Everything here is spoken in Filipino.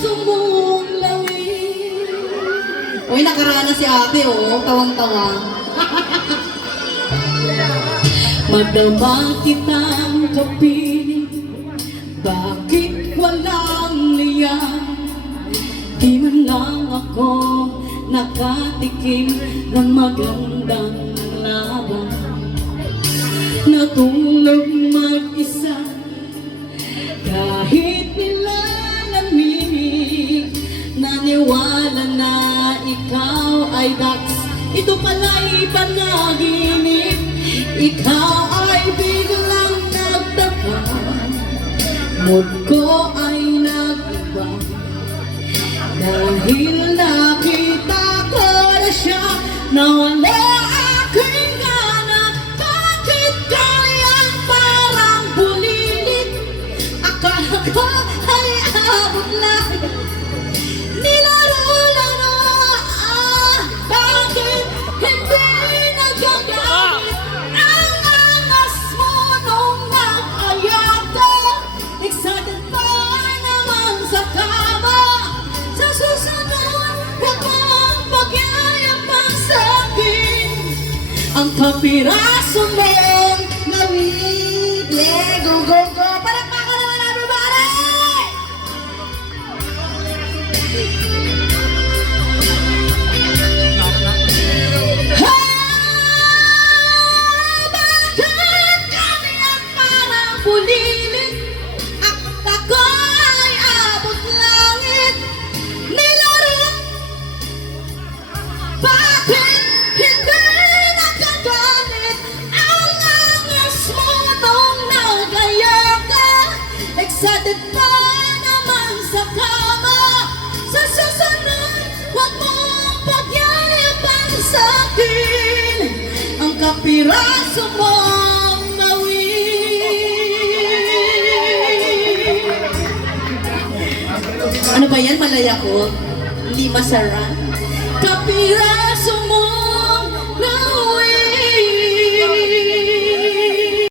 mong lawin. Uy, nakarana si ate, oh. Tawang-tawa. Madama kitang kapiling, bakit walang liyan? Di man lang ako nakatikim ng magandang laban. Natulog mag-isa kahit nilalamig. Naniwala na ikaw ay Dax, ito pala'y panaginip. Ikaw ay biglang nagtaka, mood ko ay nag-iba. Dahil nakita ko na siya na wala aking gana. Bakit ganyan parang bulilit? Akala ko ay abot lang, nilaro-laro. Bakit hindi nagagamit ang angas mo nung nag-ayata? Excited pa naman sa kama. Sa susunod, huwag mong pagyayabang sa'kin ang kapiraso mong lawig. Go, go, go! Palakpakan naman, everybody! Bakit kami ang parang bulilit? At ako ay abot langit. Nilaro, bakit hindi nakagalit ang angas mo nung nagaya ka? Excited pa naman sa kama. Sa susunod, huwag mong pagyayabang sa'kin ang kapiraso mong mawin. Ano ba yan? Malaya ko? Hindi masarap. Kapiraso mo